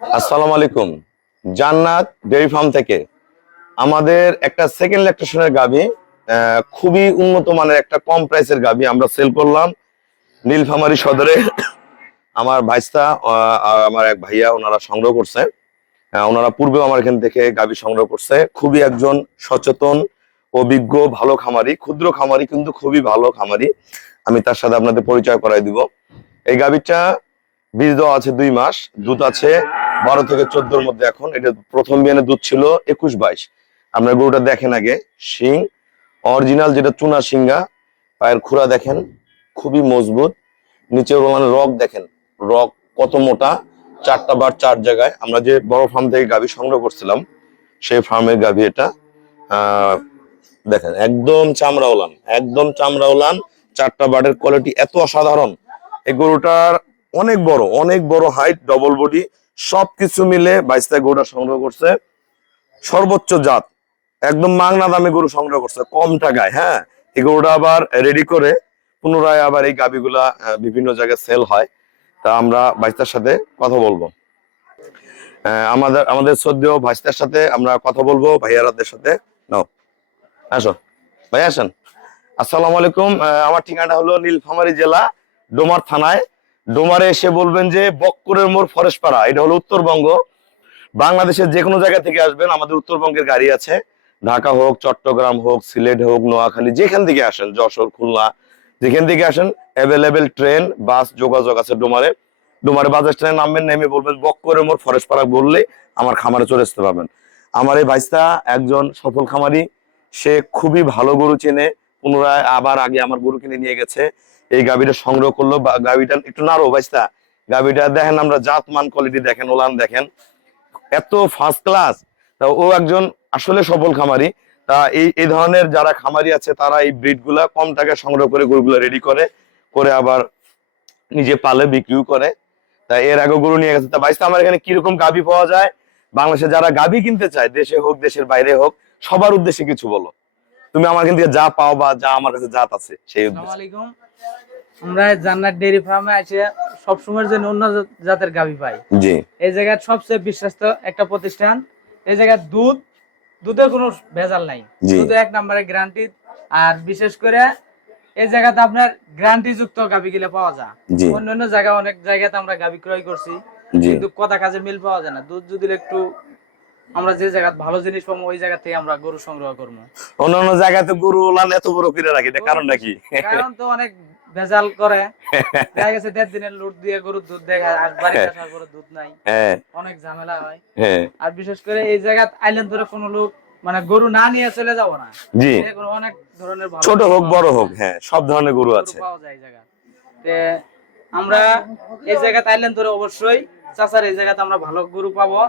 আসসালামু আলাইকুম। জান্নাত ডেইরি ফার্ম থেকে আমাদের একটা সেকেন্ড ল্যাকটেশনের গাভী, খুবই উন্নত মানের একটা কম প্রাইসের গাভী আমরা সেল করলাম নীলফামারী সদরে। আমার ভাইস্তা আমার এক ভাইয়া ওনারা সংগ্রহ করছে। ওনারা পূর্বে আমার এখান থেকে গাভী সংগ্রহ করছে। খুবই একজন সচেতন, অভিজ্ঞ, ভালো খামারি, ক্ষুদ্র খামারি কিন্তু খুবই ভালো খামারি। আমি তার সাথে আপনাদের পরিচয় করাই দিব। এই গাভীটা বীজ দেওয়া আছে 2 মাস, দুধ আছে 12 থেকে 14-র মধ্যে। এখন এটা প্রথম বিয়ানে দুধ ছিল 21-22। আপনার গরুটা দেখেন আগে, শিং অরিজিনাল যেটা চুনা শিঙ্গা, পায়ের খুরা দেখেন খুবই মজবুত, নিচে ওলানের রগ দেখেন, রগ কত মোটা, 4টা বার 4 জায়গায়। আমরা যে বড় ফার্ম থেকে গাভী সংগ্রহ করছিলাম সেই ফার্মের গাভী এটা। দেখেন একদম চামড়া ওলান, একদম চামড়া ওলান, 4টা বারের কোয়ালিটি এত অসাধারণ। এই গরুটার অনেক বড়, অনেক বড় হাইট, ডবল বডি, সবকিছু মিলে বাইশটা গরুটা সংগ্রহ করছে। সর্বোচ্চ জাত, একদম মাংনা দামে গরু সংগ্রহ করছে কম টাকায়। হ্যাঁ, এই গরুটা আবার রেডি করে পুনরায় আবার এই গাভিগুলা বিভিন্ন জায়গায় সেল হয়। তা আমরা বাইশটার সাথে কথা বলবো। আমাদের আমাদের শ্রদ্ধেয় ভাইস্তার সাথে আমরা কথা বলবো, ভাইয়ারাদের সাথে। নাও আসো ভাই, আসেন। আসসালামু আলাইকুম। আমার ঠিকানা হলো নীলফামারী জেলা, ডোমার থানায়। ডোমারে এসে বলবেন যে বক্করের মোড়, ফরেশপাড়া। এটা হলো উত্তরবঙ্গ। বাংলাদেশের যে কোনো জায়গা থেকে আসবেন, আমাদের উত্তরবঙ্গের গাড়ি আছে। ঢাকা হোক, চট্টগ্রাম হোক, সিলেট হোক, নোয়াখালী, যেখান থেকে আসেন, যশোর, খুলনা, যেখান থেকে আসেন অ্যাভেলেবেল ট্রেন, বাস যোগাযোগ আছে ডোমারে। ডোমারে বাজার স্ট্যান্ডে নামবেন, নেমে বলবেন বক্করের মোড়, ফরেশপাড়া বললে আমার খামারে চলে আসতে পারবেন। আমার এই ভাইস্তা একজন সফল খামারি, সে খুবই ভালো গরু চেনে। পুনরায় আবার আগে আমার গরু কিনে নিয়ে গেছে, এই গাভীটা সংগ্রহ করলো। গাভীটা একটু নাড়ো ভাইস্তা, গাভীটা দেখেন, আমরা জাত মান কোয়ালিটি দেখেন, ওলান দেখেন, এত ফার্স্ট ক্লাস। তা ও একজন আসলে সফল খামারি। তা এই এই ধরনের যারা খামারি আছে তারা এই ব্রিড গুলা কম টাকায় সংগ্রহ করে গরুগুলা রেডি করে করে আবার নিজে পালে বিক্রিও করে। তা এর আগে গরু নিয়ে গেছে। তা ভাইস্তা, আমার এখানে কিরকম গাভী পাওয়া যায়, বাংলাদেশে যারা গাভী কিনতে চায়, দেশে হোক দেশের বাইরে হোক, সবার উদ্দেশ্যে কিছু বলো। তুমি আমার এখান থেকে যা পাও বা যা আমার কাছে জাত আছে সেই আসসালামু উদ্দেশ্যে। আলাইকুম। আমরা জান্নাত ডেইরি ফার্মে এসে সবসময়ের জন্য অন্য জাতের গাভী পাই। জি এই জায়গার সবচেয়ে বিশ্বস্ত একটা প্রতিষ্ঠান। এই জায়গার দুধের কোনো ভেজাল নাই। জি দুধে 1 নম্বরে গ্যারান্টি। আর বিশেষ করে এই জায়গাতে আপনার গ্যারান্টি যুক্ত গাভী গিলে পাওয়া যায়। জি অন্যান্য জায়গায় অনেক জায়গাতে আমরা গাভী ক্রয় করছি, জি কিন্তু কথা কাজে মিল পাওয়া যায় না। দুধ যদি একটু আমরা যে জায়গা ভালো জিনিস পাবো ওই জায়গা থেকে আমরা গরু সংগ্রহ করবো। অন্যান্য জায়গাতে গরু ওলান এত বড় করে রাখি, এটা কারণ নাকি? কারণ তো অনেক ভেজাল করে। দেখা গেছে 1.5 দিনের লুট দিয়ে গরুর দুধ দেখা আর বাড়িতে আসার পরে দুধ নাই, হ্যাঁ অনেক ঝামেলা হয়। হ্যাঁ আর বিশেষ করে এই জায়গা আইল্যান্ড ধরে কোনো লোক মানে গরু না নিয়ে চলে যাব না। জি, অনেক ধরনের ভালো ছোট গরু হোক পাওয়া বড় যায়। হোক, হ্যাঁ সব ধরনের গরু গরু আছে। পাওয়া যায় এই জায়গা তে। আমরা এই জায়গা আইল্যান্ড ধরে অবশ্যই চাচার এই জায়গাতে আমরা ভালো গরু পাবো।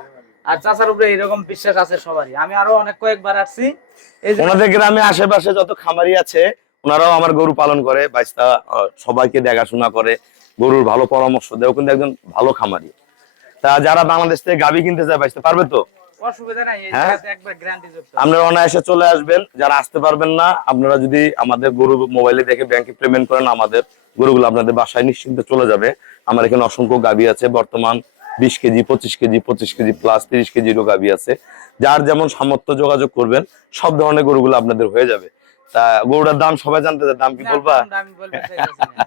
আর চাচার উপরে এরকম বিশ্বাস আছে সবারই। আমি আরো অনেক কয়েকবার আসছি এই ওনাদের গ্রামে আশেপাশে যত খামারি আছে ওনারাও আমার গরু পালন করে, বাইস্তা সবাইকে দেখাশোনা করে, গরুর ভালো পরামর্শ দেয়। ও কিন্তু একজন ভালো খামারি। তা যারা বাংলাদেশ থেকে গাভী কিনতে চায় বাইস্তা পারবে তো? অসুবিধা নাই। এই হ্যাঁ, জায়গাতে একবার গ্যারান্টি যুক্ত। আপনারা অনায়াসে চলে আসবেন। যারা আসতে পারবেন না, আপনারা যদি আমাদের গরু মোবাইলে দেখে ব্যাংকে পেমেন্ট করেন, আমাদের গরুগুলো আপনাদের বাসায় নিশ্চিন্তে চলে যাবে। আমার এখানে অসংখ্য গাভী আছে, বর্তমান 20 কেজি, 25 কেজি, 25 কেজি প্লাস 30 কেজিরও গাভী আছে। যার যেমন সামর্থ্য যোগাযোগ করবেন, সব ধরনের গরুগুলো আপনাদের হয়ে যাবে। তা গরুটার দাম সবাই জানতে চায়, দাম কি না, বলবা? আমি বলতে চাইতেছি না।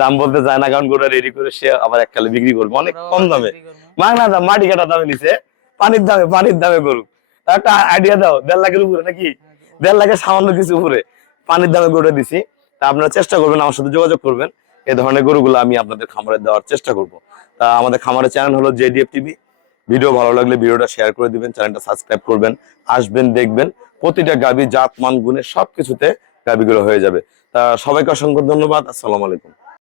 দাম বলতে চায় না, কারণ গরুটা রেডি করে সে আবার এককালে বিক্রি করবে অনেক আমরাও কম আবার দামে। বিক্রি করবো। মাগনা দাম, মাটি কাটা দামে নিছে, পানির দামে গরু। তা একটা আইডিয়া দাও, 1.5 লাখের উপরে নাকি? 1.5 লাখের সামান্য কিছু উপরে পানির দামে গরুটা দিছি। তা আপনারা চেষ্টা করবেন, আমার সাথে যোগাযোগ করবেন, এই ধরনের গরুগুলো আমি আপনাদের খামারে দেওয়ার চেষ্টা করব। তা আমাদের খামারের চ্যানেল হলো জেডিএফ টিভি। ভিডিও ভালো লাগলে ভিডিওটা শেয়ার করে দিবেন, চ্যানেলটা সাবস্ক্রাইব করবেন, আসবেন, দেখবেন প্রতিটা গাভী জাত মান গুণে সবকিছুতে গাভীগুলো হয়ে যাবে। তা সবাইকে অসংখ্য ধন্যবাদ। আসসালামু আলাইকুম।